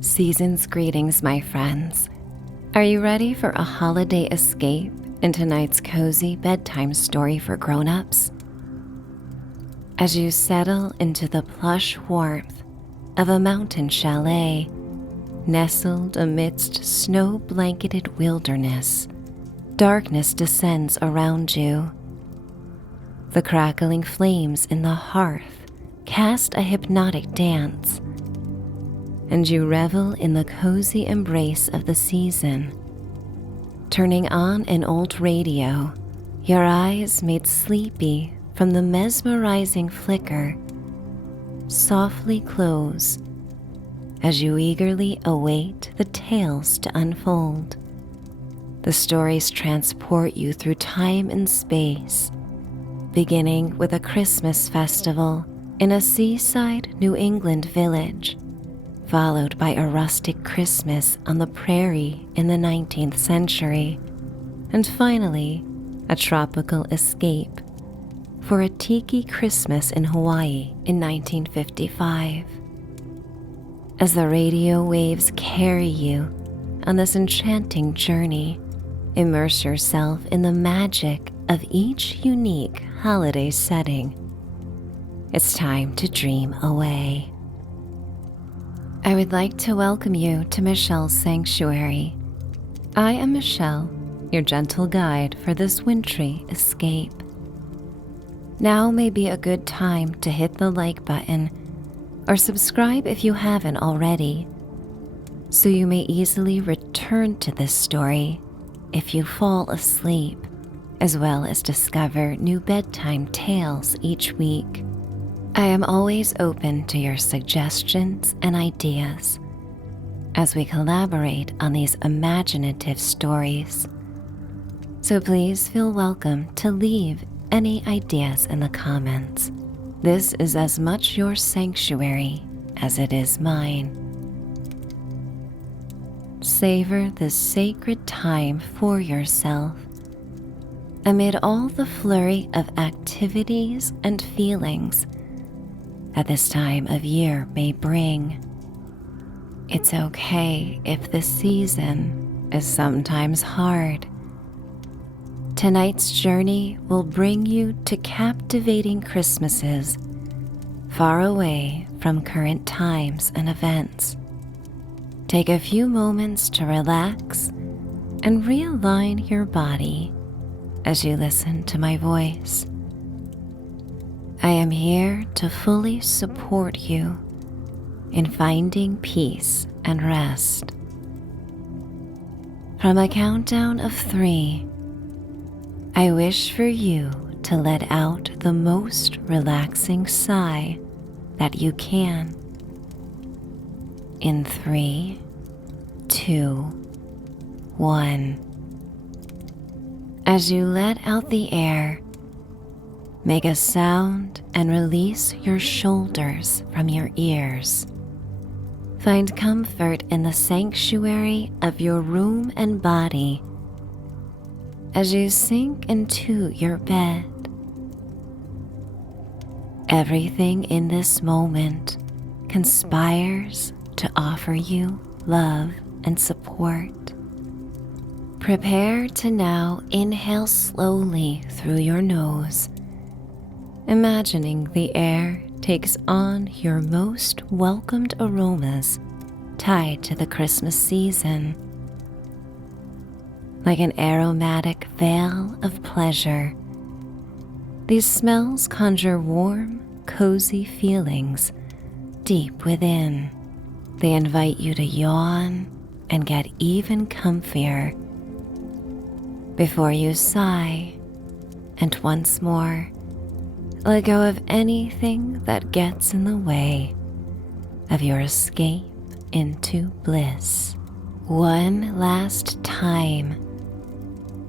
Season's greetings, my friends. Are you ready for a holiday escape in tonight's cozy bedtime story for grown-ups? As you settle into the plush warmth of a mountain chalet nestled amidst snow-blanketed wilderness, darkness descends around you. The crackling flames in the hearth cast a hypnotic dance, and you revel in the cozy embrace of the season. Turning on an old radio, your eyes made sleepy from the mesmerizing flicker softly close as you eagerly await the tales to unfold. The stories transport you through time and space, beginning with a Christmas festival in a seaside New England village, followed by a rustic Christmas on the prairie in the 19th century, and finally, a tropical escape for a Tiki Christmas in Hawaii in 1955. As the radio waves carry you on this enchanting journey, immerse yourself in the magic of each unique holiday setting. It's time to dream away. I would like to welcome you to Michelle's Sanctuary. I am Michelle, your gentle guide for this wintry escape. Now may be a good time to hit the like button or subscribe if you haven't already, so you may easily return to this story if you fall asleep, as well as discover new bedtime tales each week. I am always open to your suggestions and ideas as we collaborate on these imaginative stories. So please feel welcome to leave any ideas in the comments. This is as much your sanctuary as it is mine. Savor this sacred time for yourself amid all the flurry of activities and feelings that this time of year may bring. It's okay if the season is sometimes hard. Tonight's journey will bring you to captivating Christmases far away from current times and events. Take a few moments to relax and realign your body as you listen to my voice. I am here to fully support you in finding peace and rest. From a countdown of 3, I wish for you to let out the most relaxing sigh that you can. In 3, 2, 1. As you let out the air, make a sound and release your shoulders from your ears. Find comfort in the sanctuary of your room and body as you sink into your bed. Everything in this moment conspires to offer you love and support. Prepare to now inhale slowly through your nose, imagining the air takes on your most welcomed aromas tied to the Christmas season. Like an aromatic veil of pleasure, these smells conjure warm, cozy feelings deep within. They invite you to yawn and get even comfier before you sigh and once more let go of anything that gets in the way of your escape into bliss. One last time,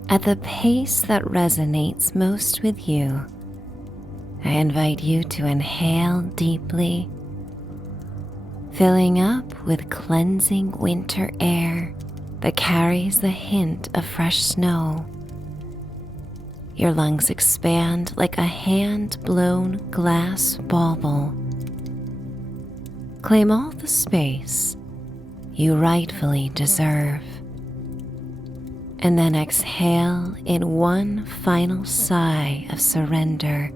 at the pace that resonates most with you, I invite you to inhale deeply, filling up with cleansing winter air that carries the hint of fresh snow. Your lungs expand like a hand-blown glass bauble. Claim all the space you rightfully deserve. And then exhale in one final sigh of surrender,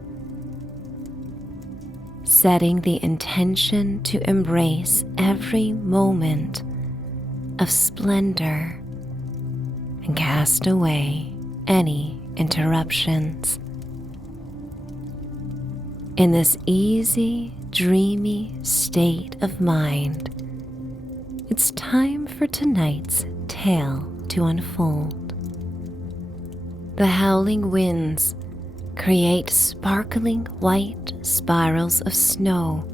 setting the intention to embrace every moment of splendor and cast away any interruptions. In this easy, dreamy state of mind, it's time for tonight's tale to unfold. The howling winds create sparkling white spirals of snow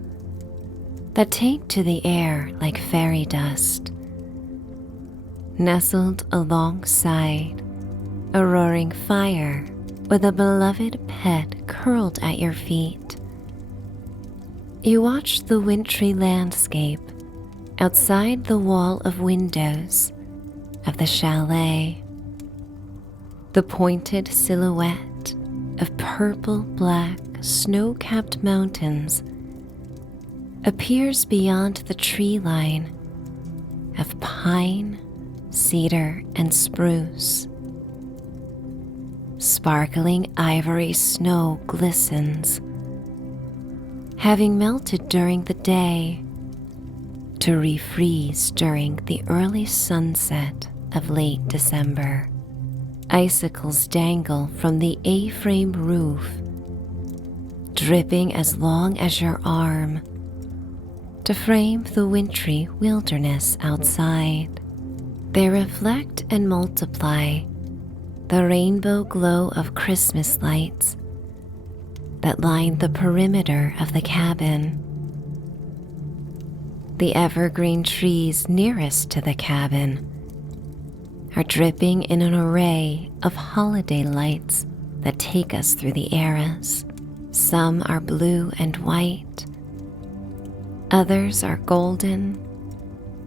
that take to the air like fairy dust. Nestled alongside a roaring fire with a beloved pet curled at your feet, you watch the wintry landscape outside the wall of windows of the chalet. The pointed silhouette of purple-black snow-capped mountains appears beyond the tree line of pine, cedar, and spruce. Sparkling ivory snow glistens, having melted during the day to refreeze during the early sunset of late December. Icicles dangle from the A-frame roof, dripping as long as your arm to frame the wintry wilderness outside. They reflect and multiply the rainbow glow of Christmas lights that line the perimeter of the cabin. The evergreen trees nearest to the cabin are dripping in an array of holiday lights that take us through the eras. Some are blue and white, others are golden,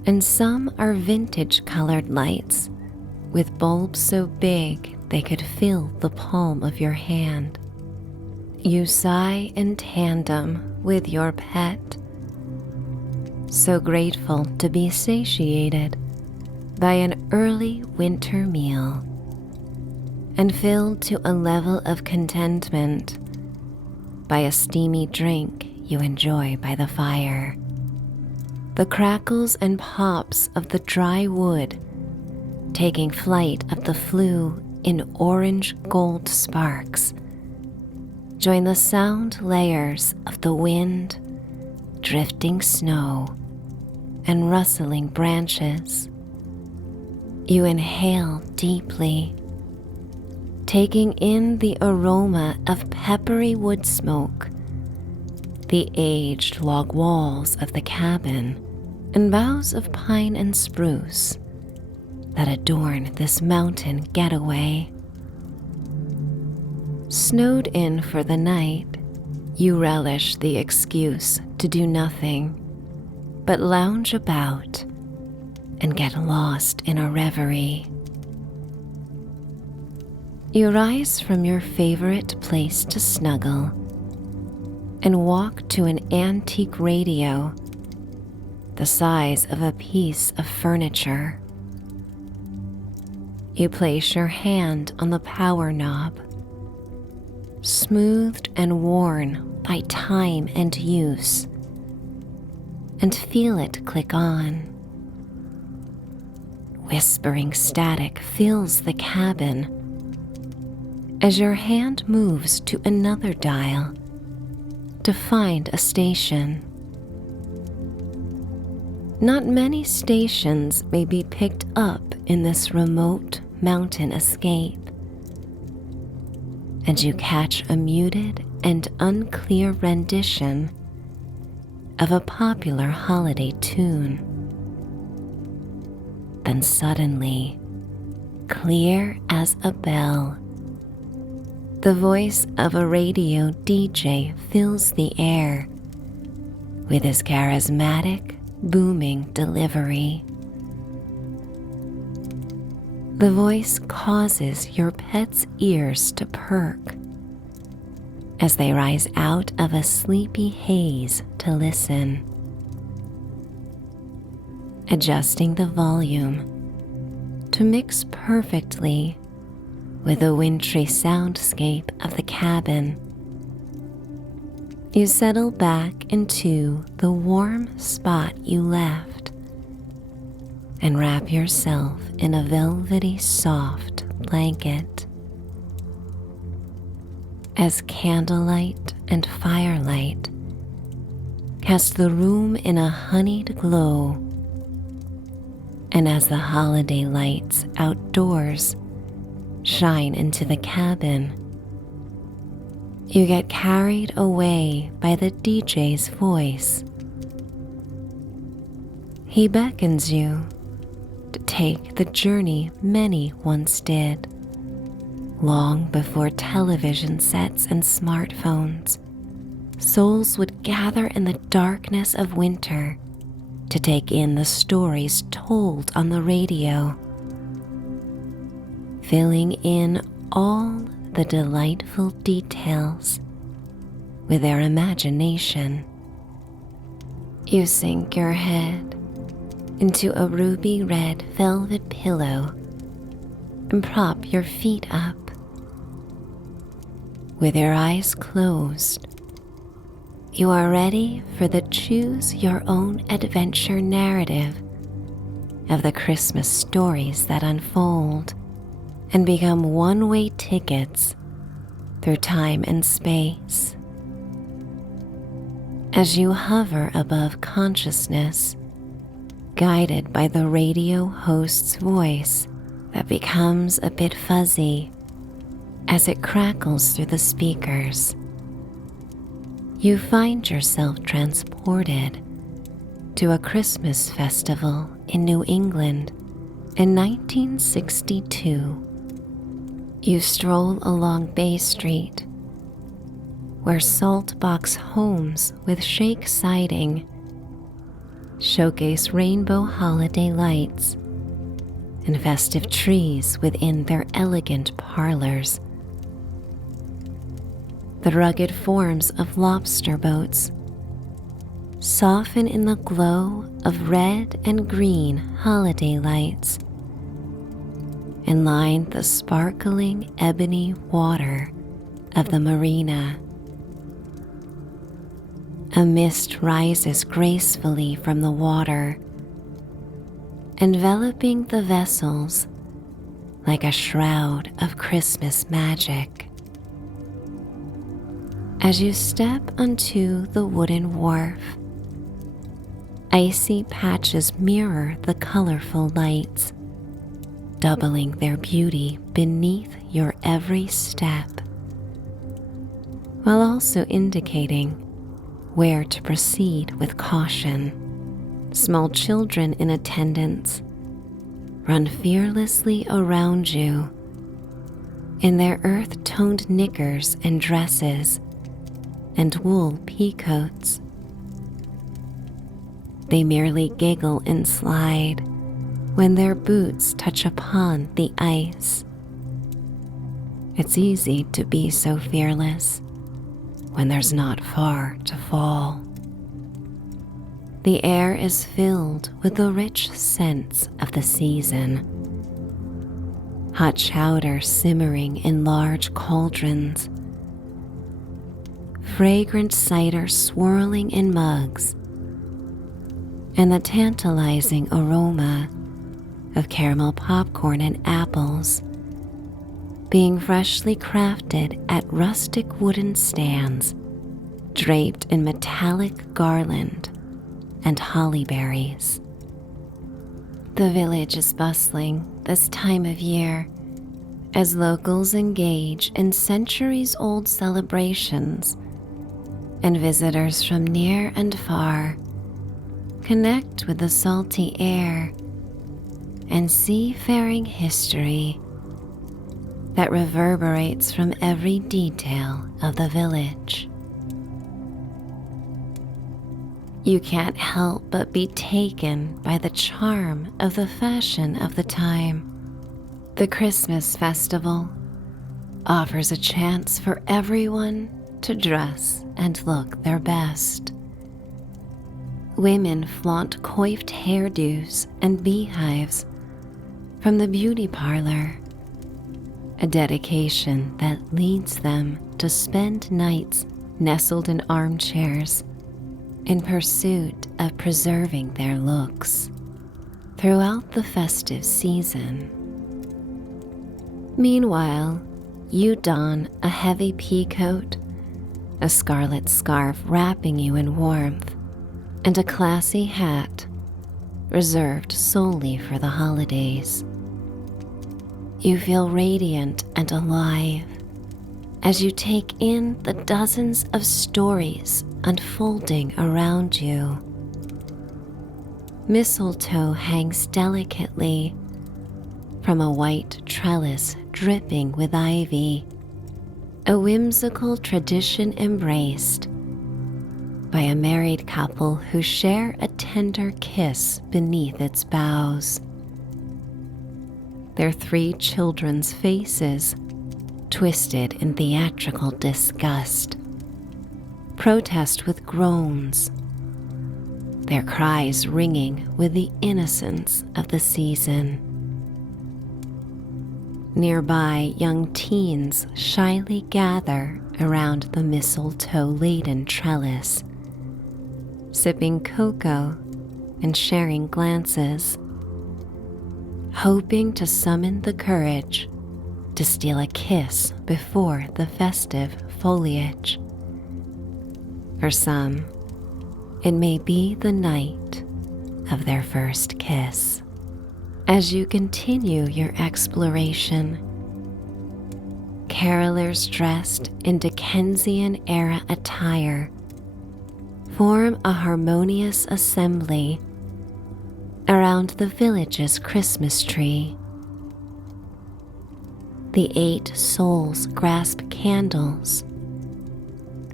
and some are vintage-colored lights with bulbs so big they could fill the palm of your hand. You sigh in tandem with your pet, so grateful to be satiated by an early winter meal and filled to a level of contentment by a steamy drink you enjoy by the fire. The crackles and pops of the dry wood taking flight up the flue in orange gold sparks join the sound layers of the wind, drifting snow, and rustling branches. You inhale deeply, taking in the aroma of peppery wood smoke, the aged log walls of the cabin, and boughs of pine and spruce that adorn this mountain getaway. Snowed in for the night, you relish the excuse to do nothing but lounge about and get lost in a reverie. You rise from your favorite place to snuggle and walk to an antique radio the size of a piece of furniture. You place your hand on the power knob, smoothed and worn by time and use, and feel it click on. Whispering static fills the cabin as your hand moves to another dial to find a station. Not many stations may be picked up in this remote mountain escape, and you catch a muted and unclear rendition of a popular holiday tune. Then suddenly, clear as a bell, the voice of a radio DJ fills the air with his charismatic, booming delivery. The voice causes your pet's ears to perk as they rise out of a sleepy haze to listen. adjusting the volume to mix perfectly with the wintry soundscape of the cabin. You settle back into the warm spot you left and wrap yourself in a velvety soft blanket. As candlelight and firelight cast the room in a honeyed glow, and as the holiday lights outdoors shine into the cabin, you get carried away by the DJ's voice. He beckons you to take the journey many once did, long before television sets and smartphones. Souls would gather in the darkness of winter to take in the stories told on the radio, filling in all the delightful details with their imagination. You sink your head into a ruby red velvet pillow and prop your feet up. With your eyes closed, you are ready for the choose your own adventure narrative of the Christmas stories that unfold and become one-way tickets through time and space. As you hover above consciousness, guided by the radio host's voice that becomes a bit fuzzy as it crackles through the speakers, you find yourself transported to a Christmas festival in New England in 1962. You stroll along Bay Street, where salt box homes with shake siding showcase rainbow holiday lights and festive trees within their elegant parlors. The rugged forms of lobster boats soften in the glow of red and green holiday lights and line the sparkling ebony water of the marina. A mist rises gracefully from the water, enveloping the vessels like a shroud of Christmas magic. As you step onto the wooden wharf, icy patches mirror the colorful lights, doubling their beauty beneath your every step, while also indicating where to proceed with caution. Small children in attendance run fearlessly around you in their earth-toned knickers and dresses and wool peacoats. They merely giggle and slide when their boots touch upon the ice. It's easy to be so fearless when there's not far to fall. The air is filled with the rich scents of the season. Hot chowder simmering in large cauldrons, fragrant cider swirling in mugs, and the tantalizing aroma of caramel popcorn and apples being freshly crafted at rustic wooden stands draped in metallic garland and holly berries. The village is bustling this time of year as locals engage in centuries-old celebrations, and visitors from near and far connect with the salty air and seafaring history that reverberates from every detail of the village. You can't help but be taken by the charm of the fashion of the time. The Christmas festival offers a chance for everyone to dress and look their best. Women flaunt coiffed hairdos and beehives from the beauty parlor, a dedication that leads them to spend nights nestled in armchairs in pursuit of preserving their looks throughout the festive season. Meanwhile, you don a heavy pea coat, a scarlet scarf wrapping you in warmth, and a classy hat reserved solely for the holidays. You feel radiant and alive as you take in the dozens of stories unfolding around you. Mistletoe hangs delicately from a white trellis dripping with ivy, a whimsical tradition embraced by a married couple who share a tender kiss beneath its boughs. Their 3 children's faces twisted in theatrical disgust, protest with groans, their cries ringing with the innocence of the season. Nearby, young teens shyly gather around the mistletoe-laden trellis, sipping cocoa and sharing glances, hoping to summon the courage to steal a kiss before the festive foliage. For some, it may be the night of their first kiss. As you continue your exploration, carolers dressed in Dickensian-era attire form a harmonious assembly around the village's Christmas tree. The 8 souls grasp candles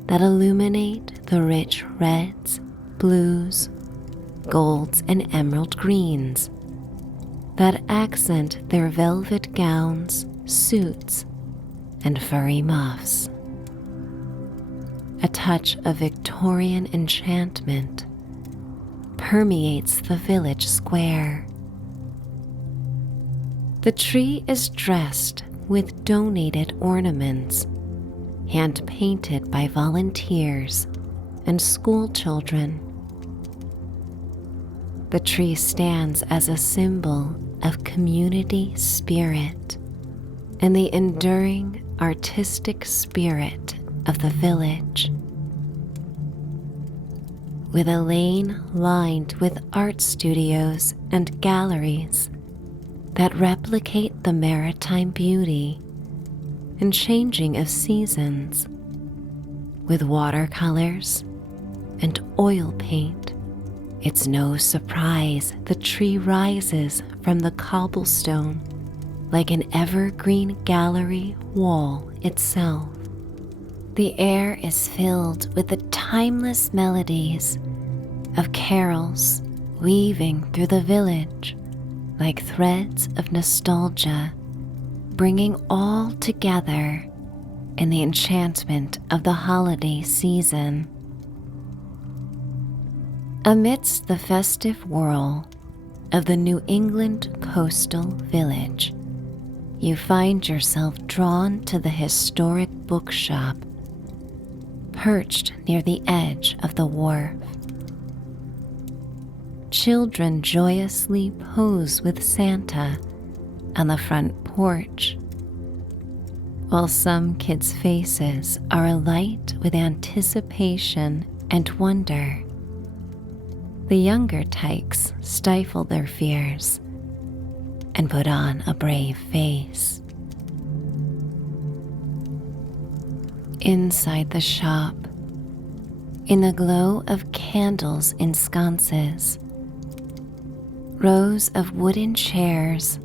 that illuminate the rich reds, blues, golds, and emerald greens that accent their velvet gowns, suits, and furry muffs. A touch of Victorian enchantment permeates the village square. The tree is dressed with donated ornaments, hand-painted by volunteers and school children. The tree stands as a symbol of community spirit and the enduring artistic spirit of the village. With a lane lined with art studios and galleries that replicate the maritime beauty and changing of seasons, with watercolors and oil paint, it's no surprise the tree rises from the cobblestone like an evergreen gallery wall itself. The air is filled with the timeless melodies of carols weaving through the village like threads of nostalgia, bringing all together in the enchantment of the holiday season. Amidst the festive whirl of the New England coastal village, you find yourself drawn to the historic bookshop perched near the edge of the wharf. Children joyously pose with Santa on the front porch, while some kids' faces are alight with anticipation and wonder. The younger tykes stifle their fears and put on a brave face. Inside the shop, in the glow of candles in sconces, rows of wooden chairs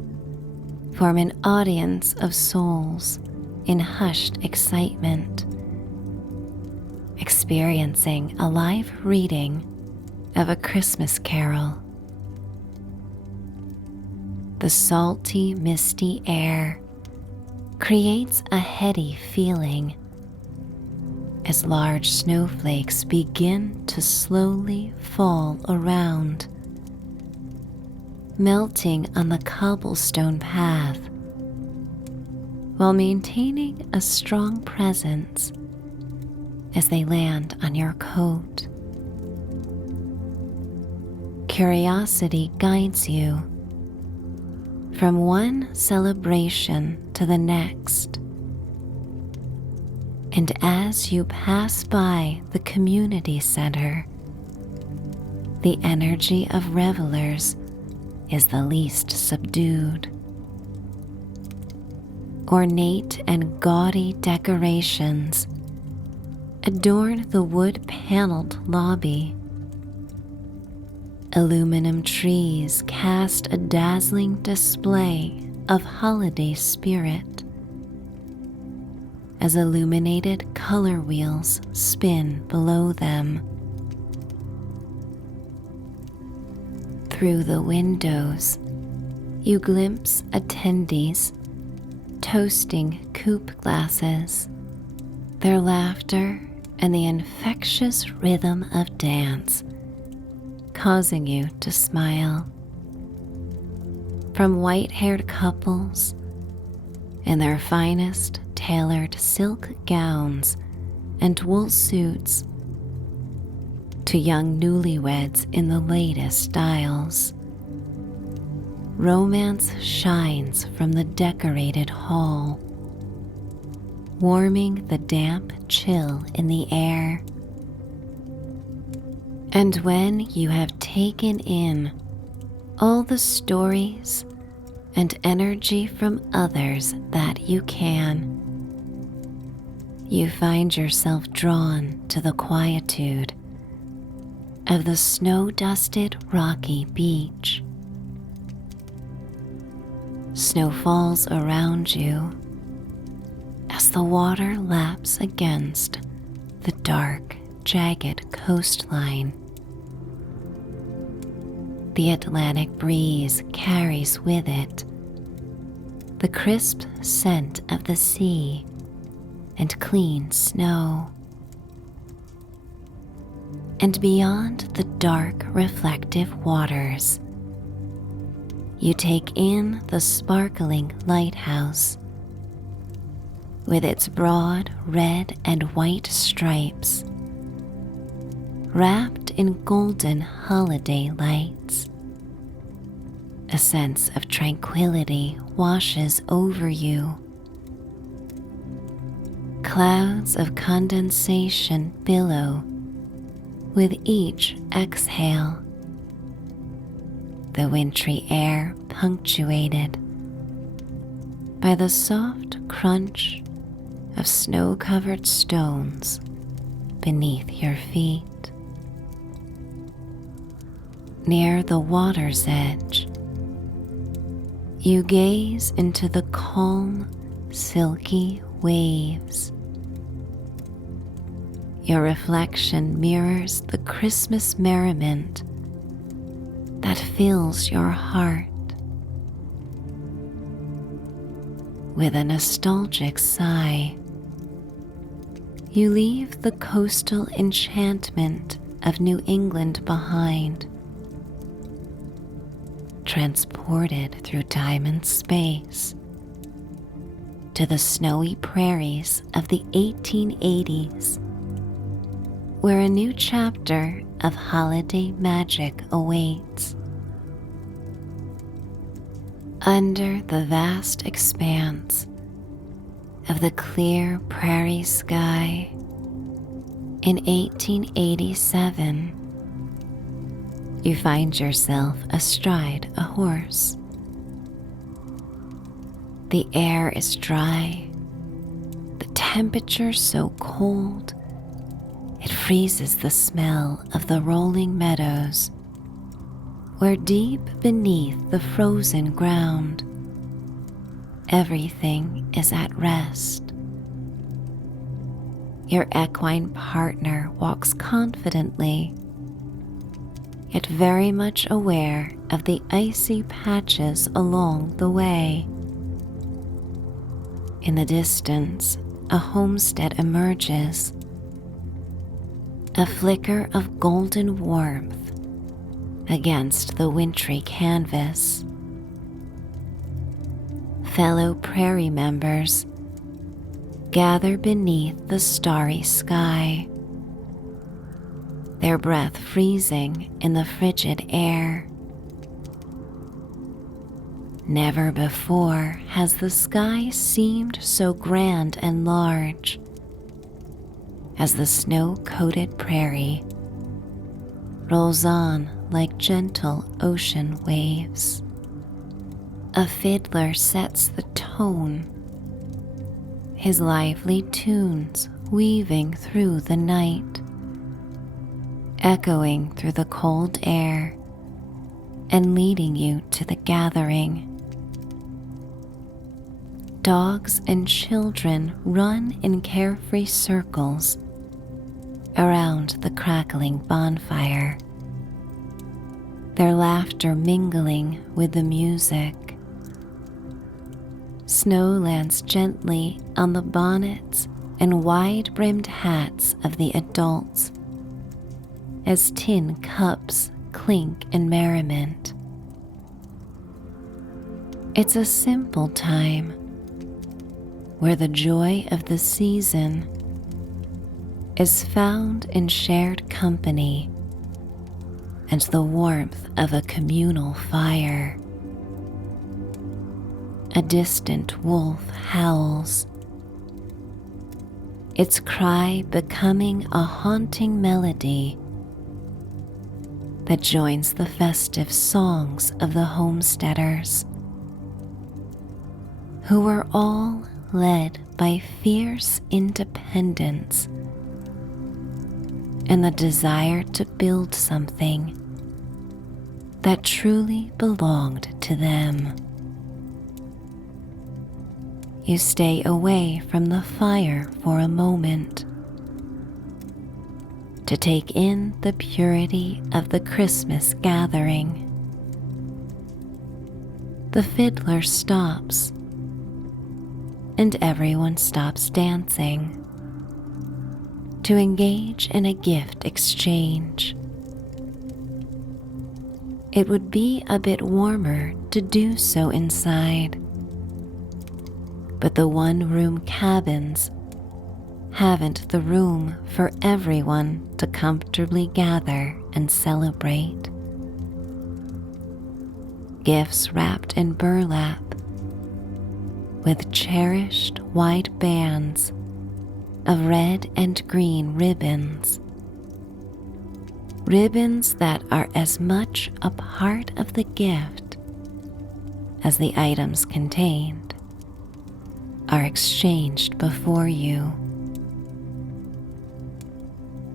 form an audience of souls in hushed excitement, experiencing a live reading of a Christmas carol. The salty, misty air creates a heady feeling, as large snowflakes begin to slowly fall around, melting on the cobblestone path while maintaining a strong presence as they land on your coat. Curiosity guides you from one celebration to the next, and as you pass by the community center, the energy of revelers is the least subdued. Ornate and gaudy decorations adorn the wood-paneled lobby. Aluminum trees cast a dazzling display of holiday spirit as illuminated color wheels spin below them. Through the windows, you glimpse attendees toasting coupe glasses, their laughter and the infectious rhythm of dance causing you to smile. From white-haired couples in their finest tailored silk gowns and wool suits to young newlyweds in the latest styles, romance shines from the decorated hall, warming the damp chill in the air. And when you have taken in all the stories and energy from others that you can, you find yourself drawn to the quietude of the snow-dusted rocky beach. Snow falls around you as the water laps against the dark, jagged coastline. The Atlantic breeze carries with it the crisp scent of the sea and clean snow. And beyond the dark, reflective waters, you take in the sparkling lighthouse with its broad red and white stripes, wrapped in golden holiday lights. A sense of tranquility washes over you. Clouds of condensation billow with each exhale, the wintry air punctuated by the soft crunch of snow-covered stones beneath your feet. Near the water's edge, you gaze into the calm, silky waves. Your reflection mirrors the Christmas merriment that fills your heart. With a nostalgic sigh, you leave the coastal enchantment of New England behind, transported through time and space to the snowy prairies of the 1880s, where a new chapter of holiday magic awaits. Under the vast expanse of the clear prairie sky in 1887, you find yourself astride a horse. The air is dry, the temperature so cold it freezes the smell of the rolling meadows, where deep beneath the frozen ground, everything is at rest. Your equine partner walks confidently, yet very much aware of the icy patches along the way. In the distance, a homestead emerges, a flicker of golden warmth against the wintry canvas. Fellow prairie members gather beneath the starry sky, their breath freezing in the frigid air. Never before has the sky seemed so grand and large as the snow-coated prairie rolls on like gentle ocean waves. A fiddler sets the tone, his lively tunes weaving through the night, echoing through the cold air and leading you to the gathering. Dogs and children run in carefree circles around the crackling bonfire, their laughter mingling with the music. Snow lands gently on the bonnets and wide-brimmed hats of the adults as tin cups clink in merriment. It's a simple time where the joy of the season is found in shared company and the warmth of a communal fire. A distant wolf howls, its cry becoming a haunting melody that joins the festive songs of the homesteaders, who were all led by fierce independence and the desire to build something that truly belonged to them. You stay away from the fire for a moment to take in the purity of the Christmas gathering. The fiddler stops, and everyone stops dancing to engage in a gift exchange. It would be a bit warmer to do so inside, but the one-room cabins haven't the room for everyone to comfortably gather and celebrate. Gifts wrapped in burlap with cherished white bands of red and green ribbons. Ribbons that are as much a part of the gift as the items contained are exchanged before you.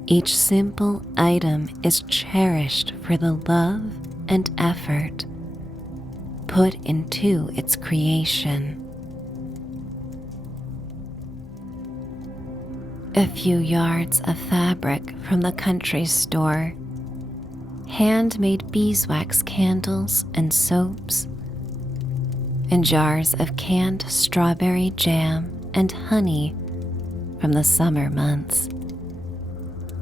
Each simple item is cherished for the love and effort put into its creation. A few yards of fabric from the country store, handmade beeswax candles and soaps, and jars of canned strawberry jam and honey from the summer months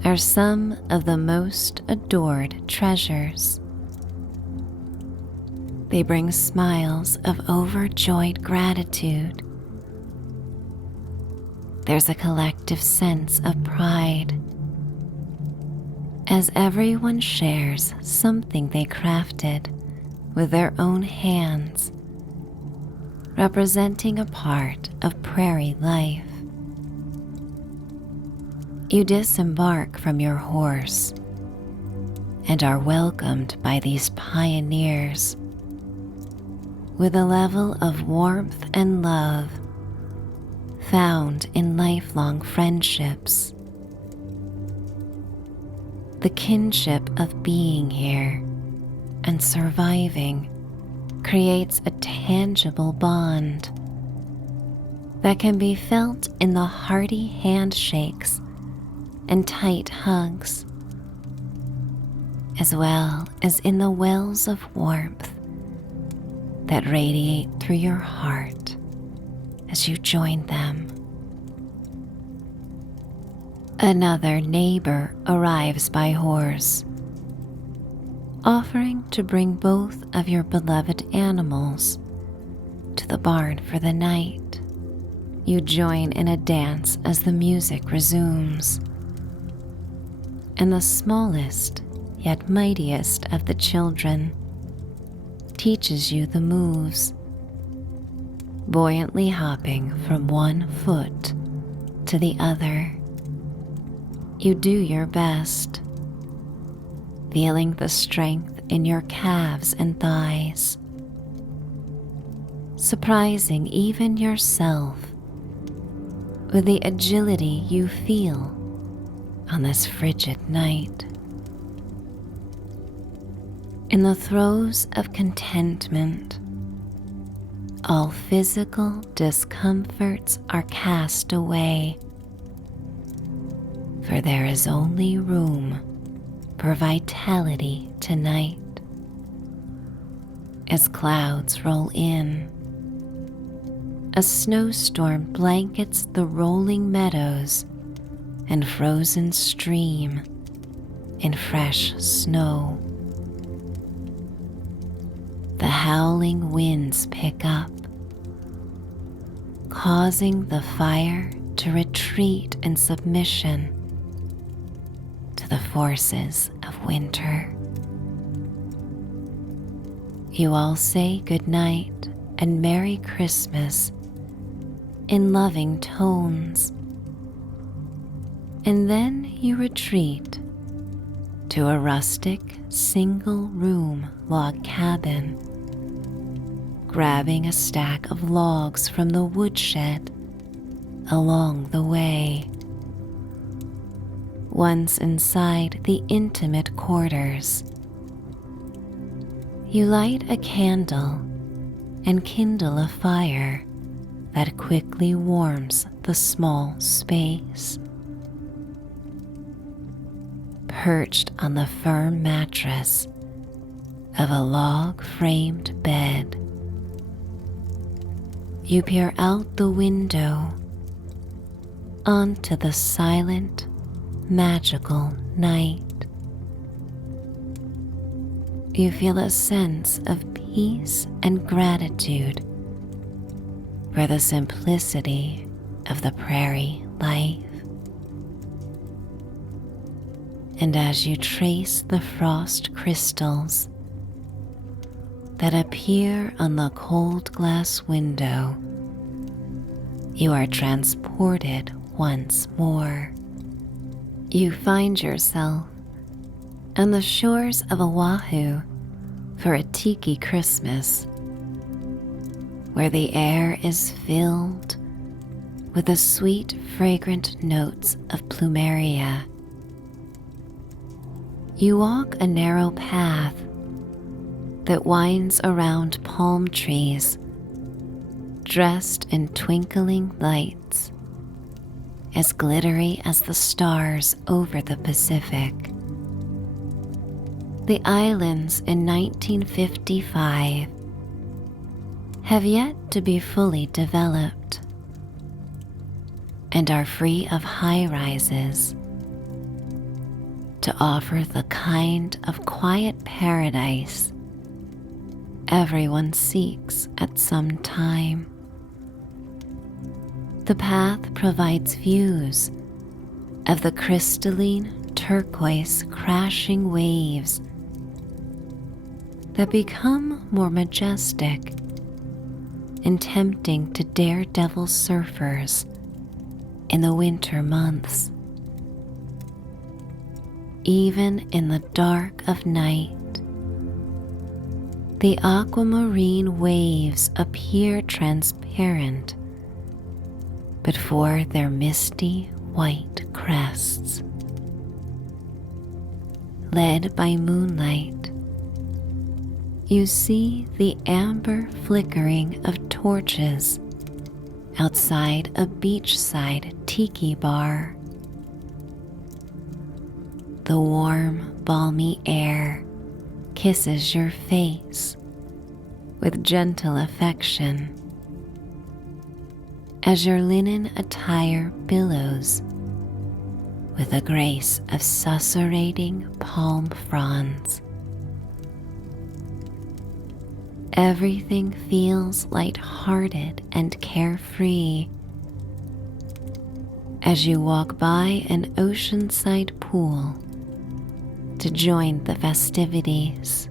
are some of the most adored treasures. They bring smiles of overjoyed gratitude. There's a collective sense of pride as everyone shares something they crafted with their own hands, representing a part of prairie life. You disembark from your horse and are welcomed by these pioneers with a level of warmth and love found in lifelong friendships. The kinship of being here and surviving creates a tangible bond that can be felt in the hearty handshakes and tight hugs, as well as in the wells of warmth that radiate through your heart as you join them. Another neighbor arrives by horse, offering to bring both of your beloved animals to the barn for the night. You join in a dance as the music resumes, and the smallest yet mightiest of the children teaches you the moves, buoyantly hopping from one foot to the other. You do your best, feeling the strength in your calves and thighs, surprising even yourself with the agility you feel on this frigid night. In the throes of contentment, all physical discomforts are cast away, for there is only room for vitality tonight. As clouds roll in, a snowstorm blankets the rolling meadows and frozen stream in fresh snow. The howling winds pick up, causing the fire to retreat in submission to the forces of winter. You all say good night and Merry Christmas in loving tones, and then you retreat to a rustic single-room log cabin, grabbing a stack of logs from the woodshed along the way. Once inside the intimate quarters, you light a candle and kindle a fire that quickly warms the small space. Perched on the firm mattress of a log-framed bed, you peer out the window onto the silent, magical night. You feel a sense of peace and gratitude for the simplicity of the prairie life. And as you trace the frost crystals that appear on the cold glass window, you are transported once more. You find yourself on the shores of Oahu for a Tiki Christmas, where the air is filled with the sweet, fragrant notes of plumeria. You walk a narrow path that winds around palm trees, dressed in twinkling lights, as glittery as the stars over the Pacific. The islands in 1955 have yet to be fully developed and are free of high-rises to offer the kind of quiet paradise everyone seeks at some time. The path provides views of the crystalline turquoise crashing waves that become more majestic and tempting to daredevil surfers in the winter months. Even in the dark of night, the aquamarine waves appear transparent before their misty white crests. Led by moonlight, you see the amber flickering of torches outside a beachside tiki bar. The warm, balmy air kisses your face with gentle affection as your linen attire billows with the grace of susurrating palm fronds. Everything feels light-hearted and carefree as you walk by an oceanside pool to join the festivities.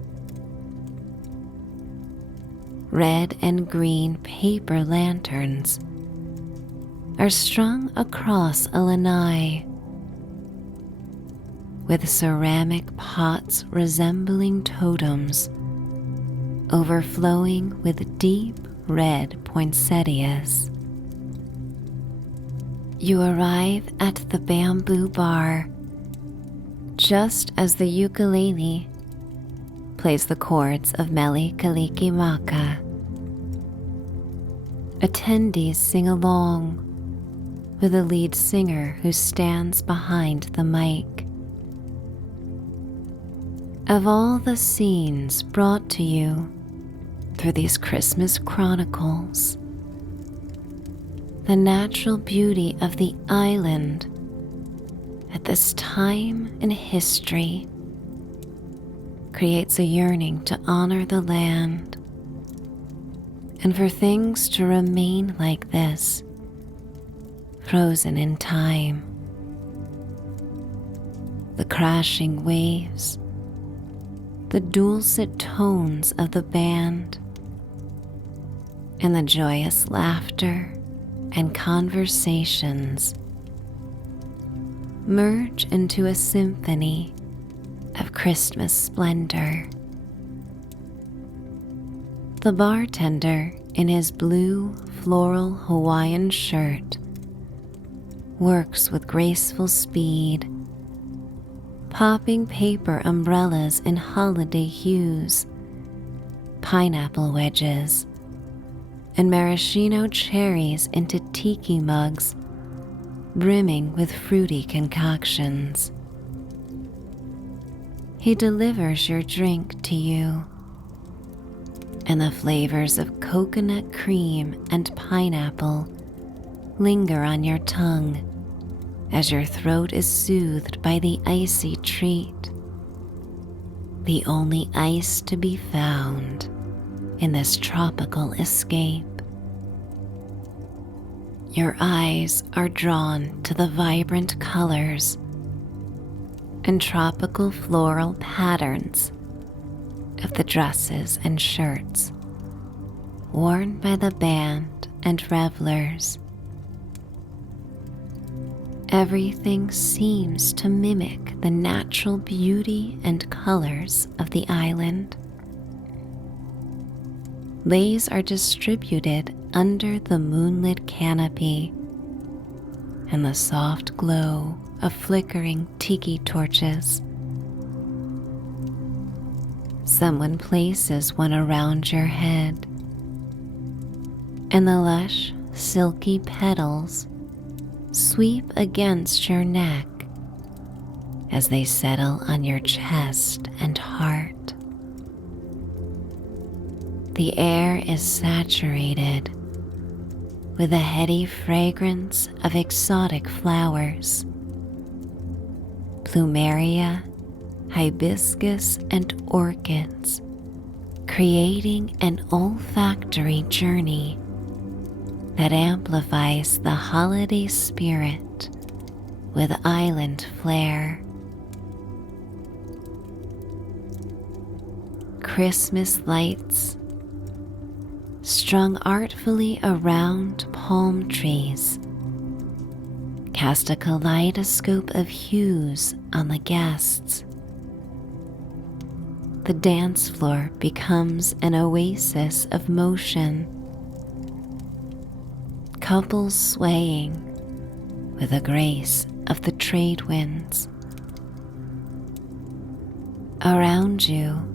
Red and green paper lanterns are strung across a lanai, with ceramic pots resembling totems overflowing with deep red poinsettias. You arrive at the bamboo bar just as the ukulele plays the chords of Mele Kalikimaka. Attendees sing along with the lead singer who stands behind the mic. Of all the scenes brought to you through these Christmas chronicles, the natural beauty of the island at this time in history creates a yearning to honor the land and for things to remain like this, frozen in time. The crashing waves, the dulcet tones of the band, and the joyous laughter and conversations merge into a symphony of Christmas splendor. The bartender in his blue floral Hawaiian shirt works with graceful speed, popping paper umbrellas in holiday hues, pineapple wedges, and maraschino cherries into tiki mugs brimming with fruity concoctions. He delivers your drink to you, and the flavors of coconut cream and pineapple linger on your tongue as your throat is soothed by the icy treat, the only ice to be found in this tropical escape. Your eyes are drawn to the vibrant colors and tropical floral patterns of the dresses and shirts worn by the band and revelers. Everything seems to mimic the natural beauty and colors of the island. Leis are distributed under the moonlit canopy, and the soft glow of flickering tiki torches. Someone places one around your head, and the lush, silky petals sweep against your neck as they settle on your chest and heart. The air is saturated with a heady fragrance of exotic flowers, plumeria, hibiscus, and orchids, creating an olfactory journey that amplifies the holiday spirit with island flair. Christmas lights strung artfully around palm trees cast a kaleidoscope of hues on the guests. The dance floor becomes an oasis of motion, couples swaying with the grace of the trade winds. Around you,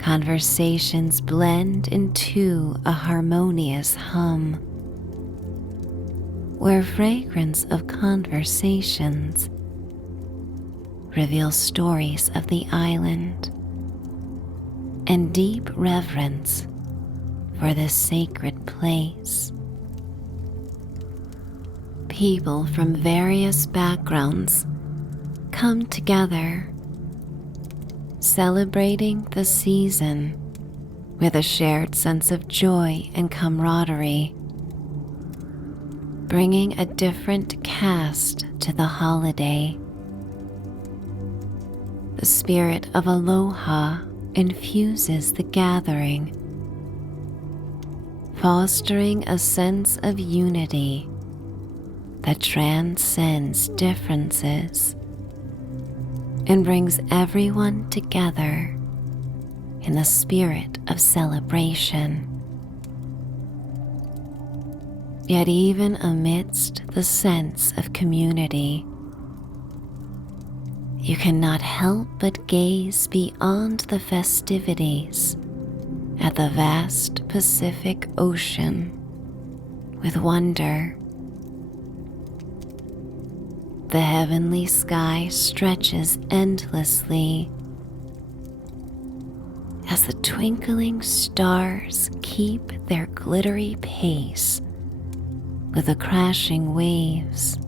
conversations blend into a harmonious hum, where fragrance of conversations reveals stories of the island and deep reverence for this sacred place. people from various backgrounds come together, celebrating the season with a shared sense of joy and camaraderie, bringing a different cast to the holiday. The spirit of aloha infuses the gathering, fostering a sense of unity that transcends differences and brings everyone together in the spirit of celebration. Yet even amidst the sense of community, you cannot help but gaze beyond the festivities at the vast Pacific Ocean with wonder. The heavenly sky stretches endlessly as the twinkling stars keep their glittery pace with the crashing waves,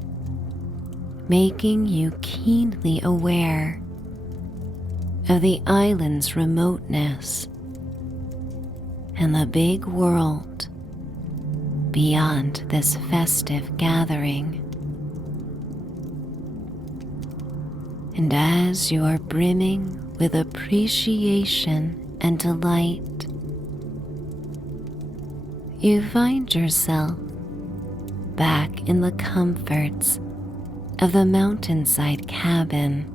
making you keenly aware of the island's remoteness and the big world beyond this festive gathering. And as you are brimming with appreciation and delight, you find yourself back in the comforts of the mountainside cabin.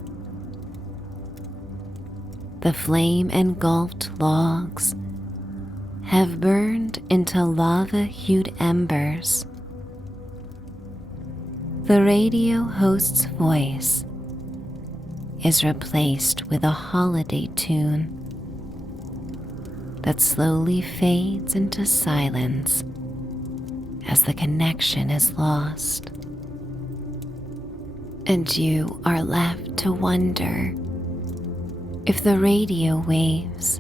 The flame-engulfed logs have burned into lava-hued embers. The radio host's voice is replaced with a holiday tune that slowly fades into silence as the connection is lost. And you are left to wonder if the radio waves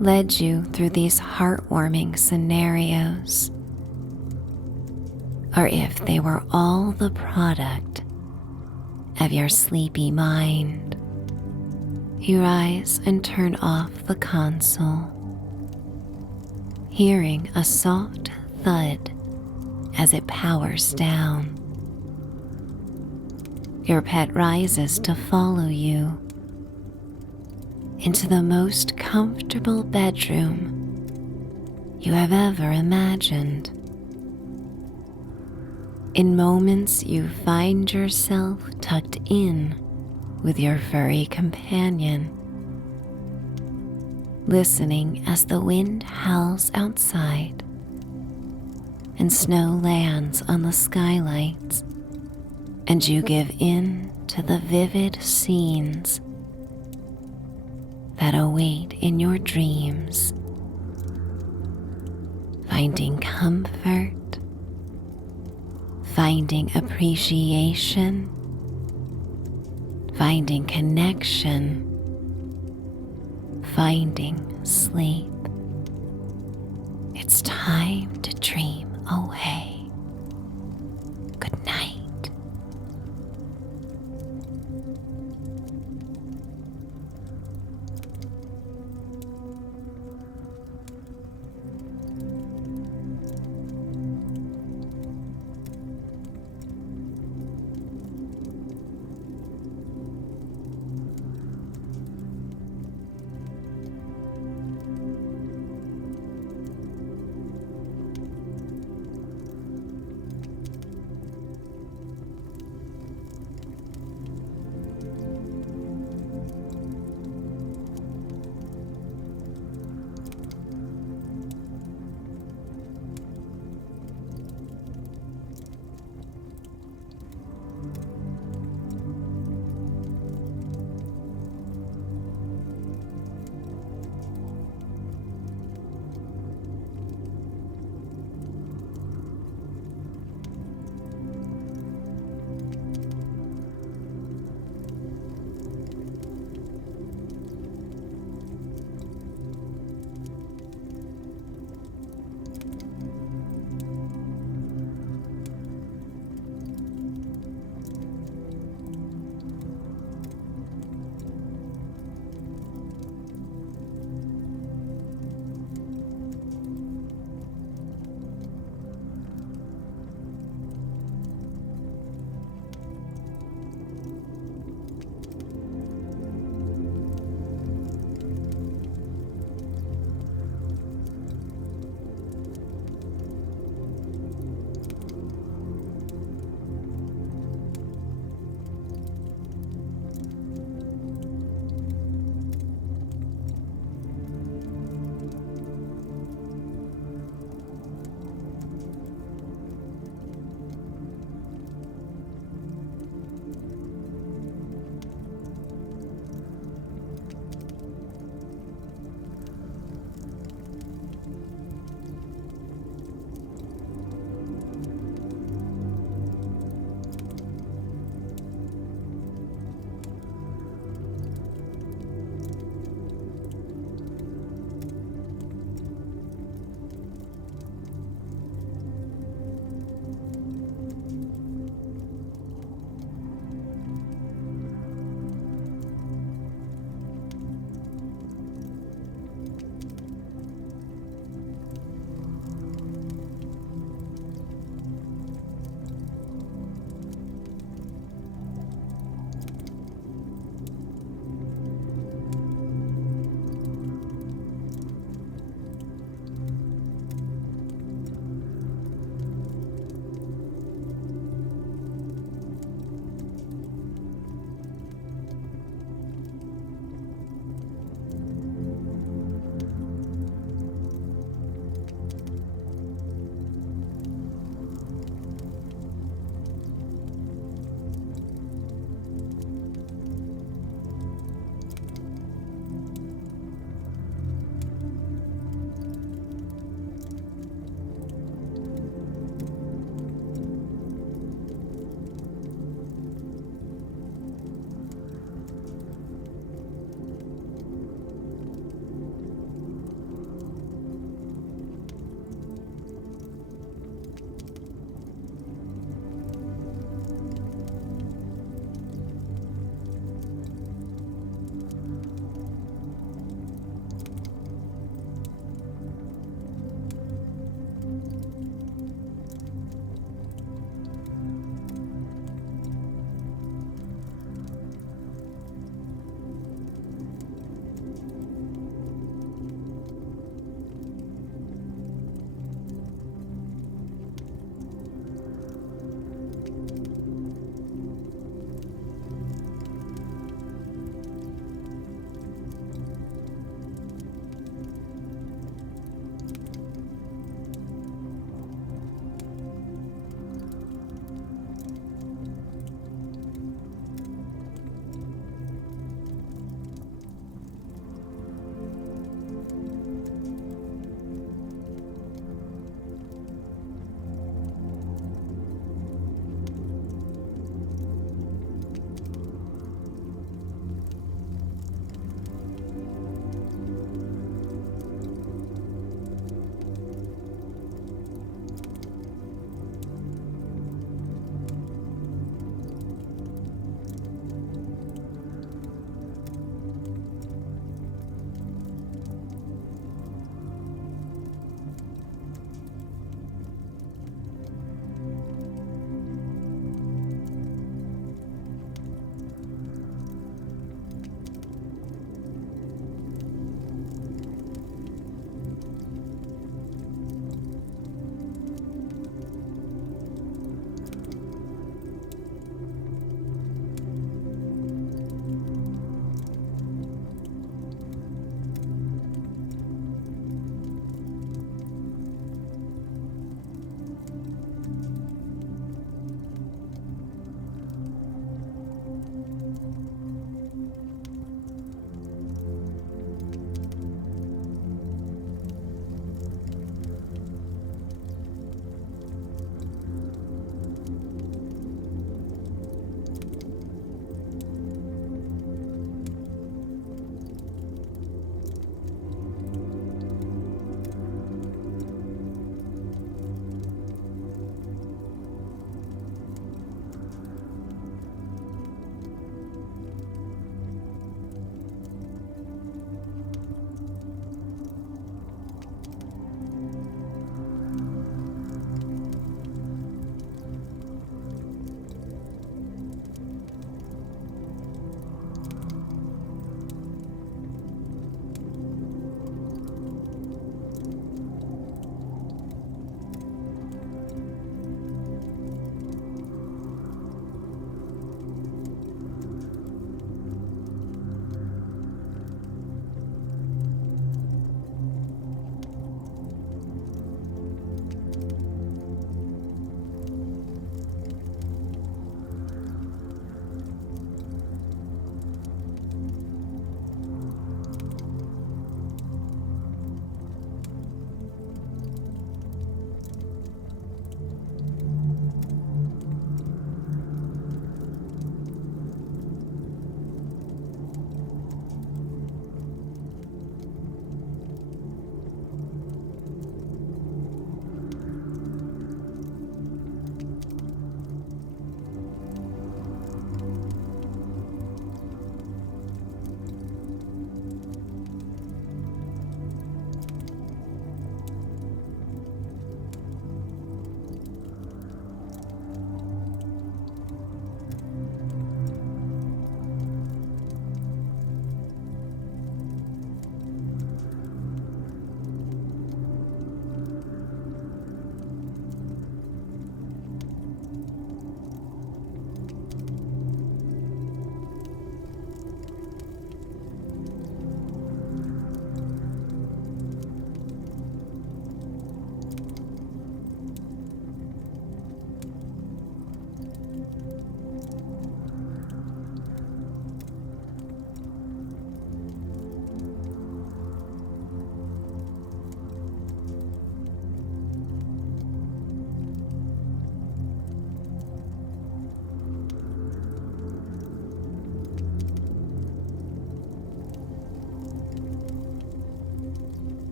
led you through these heartwarming scenarios, or if they were all the product of your sleepy mind. You rise and turn off the console, hearing a soft thud as it powers down. Your pet rises to follow you into the most comfortable bedroom you have ever imagined. In moments, you find yourself tucked in with your furry companion, listening as the wind howls outside and snow lands on the skylights, and you give in to the vivid scenes that await in your dreams, finding comfort, finding appreciation, finding connection, finding sleep. It's time to dream away. Good night.